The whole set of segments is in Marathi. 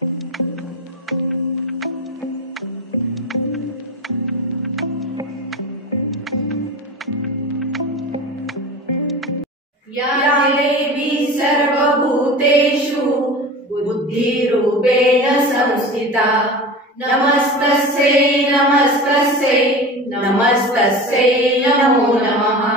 या देवी सर्वभूतेषु बुद्धिरूपेण संस्थिता नमस्तस्यै नमस्तस्यै नमस्तस्यै नमो नमः।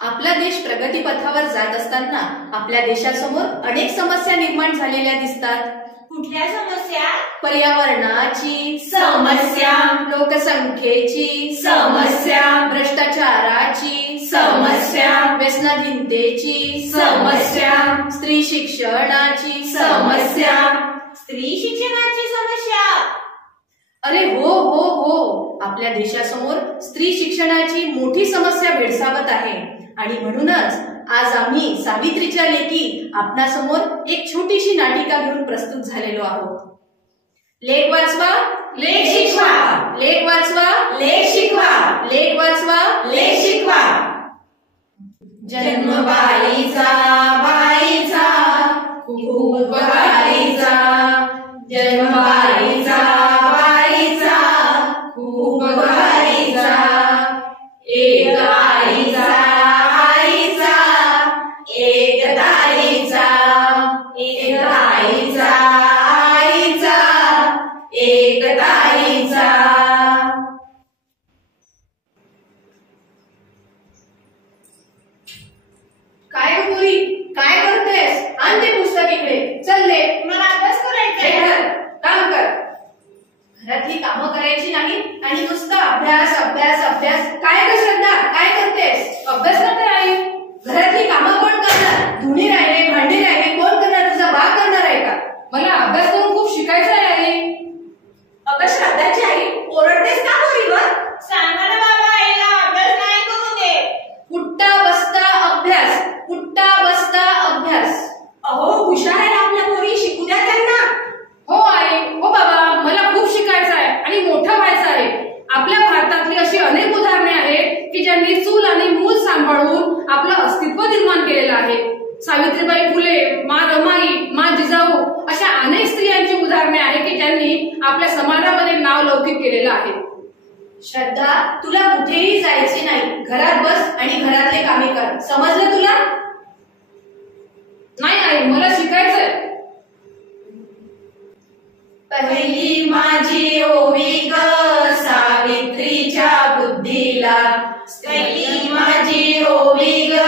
आपला देश प्रगतीपथावर जात असताना आपल्या देशासमोर अनेक समस्या निर्माण झालेल्या दिसतात। कुठल्या समस्या? पर्यावरणाची समस्या, लोकसंख्येची समस्या, भ्रष्टाचाराची समस्या, व्यसनाधीनतेची समस्या, स्त्री शिक्षणाची समस्या। स्त्री शिक्षणाची समस्या? अरे हो हो हो, आपल्या देशासमोर स्त्री शिक्षणाची मोठी समस्या भेडसावत आहे आणि म्हणूनच आज आम्ही सावित्रीच्या लेकी आपणासमोर एक छोटीशी नाटिका घेऊन प्रस्तुत झालेलो आहोत। लेख वाचवा, लेख शिकवा, लेख वाचवा, लेख शिकवा, लेख वाचवा, लेख शिकवा। जन्म बाईचा बाईचा खूप बाईचा, जन्म बाईचा बाईचा खूप बाईचा, एक आईचा आईचा एक ताईचा, एक आईचा आईचा एक ताईचा। काय ग पुरी, काय करतेस? आण ते पुस्तक इकडे, चल ले, मला अभ्यास करायचा। काम कर, घरातली कामं करायची नाही आणि नुसतं अभ्यास अभ्यास अभ्यास। काय ग श्रद्धा, काय करतेस? अभ्यास करते आई। घरातली कामं कोण करणार? धुणी राहिले, भांडी राहिले, कोण करणार? तुझा बाप करणार आहे का? मला अभ्यास करून खूप शिकायचं आहे आई। अगं श्रद्धाची आई, ओरडतेस का मुलीवर? सांगा ना बाबा, आईला अभ्यास नाही करू दे। उठता बसता अभ्यास, उठता बसता अभ्यास। अहो हुशार आहे आपल्या पोरी, शिकू द्या त्यांना। हो आई, हो बाबा, मला खूप शिकायचं आहे आणि मोठं व्हायचं आहे। आपल्या भारतातली अशी अनेक उदाहरणे आहेत की ज्यांनी चूल आणि मूल सांभाळून आपलं अस्तित्व निर्माण केलेलं आहे। सावित्रीबाई फुले, मा रमाई, मा जिजाऊ अशा अनेक स्त्रियांची उदाहरणे आहेत की ज्यांनी आपल्या समाजामध्ये नाव लौकिक केलेलं आहे। श्रद्धा, तुला कुठेही जायचे नाही, घरात बस आणि घरातले कामे कर, समजलं तुला? नाही आई, मला शिकायचंय। पहिली माझी ओवी ग सावित्रीच्या बुद्धीला, पहिली माझी ओवी ग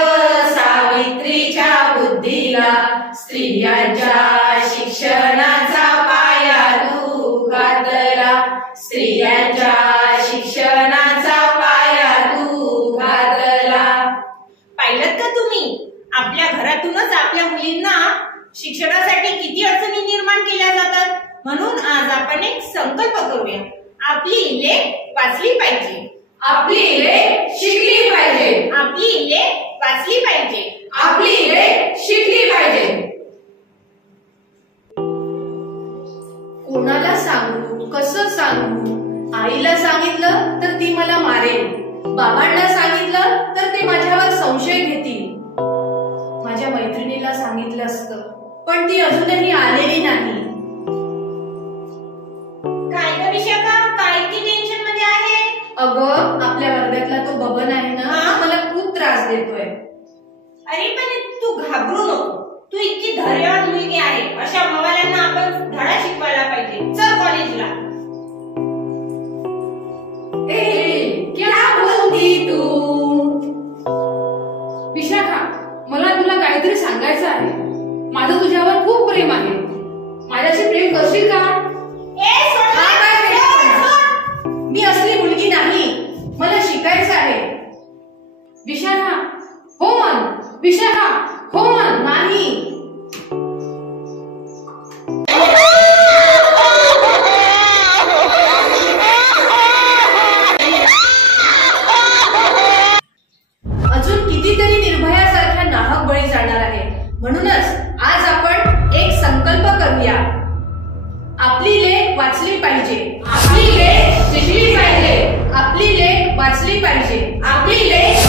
सावित्रीच्या बुद्धीला, स्त्रियांच्या शिक्षणाचा पाया तू घातला, स्त्रियांच्या शिक्षणाचा पाया तू घातला। पाहिलं का तुम्ही? आपल्या घरातूनच आपल्या मुलींना शिक्षणासाठी किती अडचणी निर्माण केल्या जातात। म्हणून आज आपण एक संकल्प करूया, आपली लेक वाचली पाहिजे, आपली लेक शिकली पाहिजे, आपली लेक वाचली पाहिजे, आपली लेक शिकली पाहिजे। कोणाला सांगू, कसं सांगू? आईला सांगितलं तर ती मला मारेल, बाबांना सांगितलं तर ते माझ्यावर संशय घेतील, माझ्या मैत्रिणीला सांगितलं असतं पण ती अजूनही आलेली नाही। काय ग विशाखा, काय की टेन्शन मध्ये आहे? अगं आपल्या वर्गातला तो बबन आहे ना, मला खूप त्रास देतोय। अरे पण तू घाबरू नको, तू इतकी धैर्यवान मुलगी आहे, अशा मवाल्यांना आपण धडा शिकवायला पाहिजे। चल कॉलेजला। क्या बोलती तू? विशाखा, मला तुला काहीतरी सांगायचं आहे। माझं तुझ्यावर खूप प्रेम आहे, माझ्याशी प्रेम करशील का? मी असली मुलगी नाही, मला शिकायचं आहे। विशाखा हो मन, विशाखा हो मन। नाही, अजून कितीतरी निर्भयासारख्या नाहक बळी जाणार आहे। म्हणूनच आज आपण एक संकल्प करूया, आपली लेक वाचली पाहिजे, आपली लेक शिकली पाहिजे, आपली लेक वाचली पाहिजे। लेक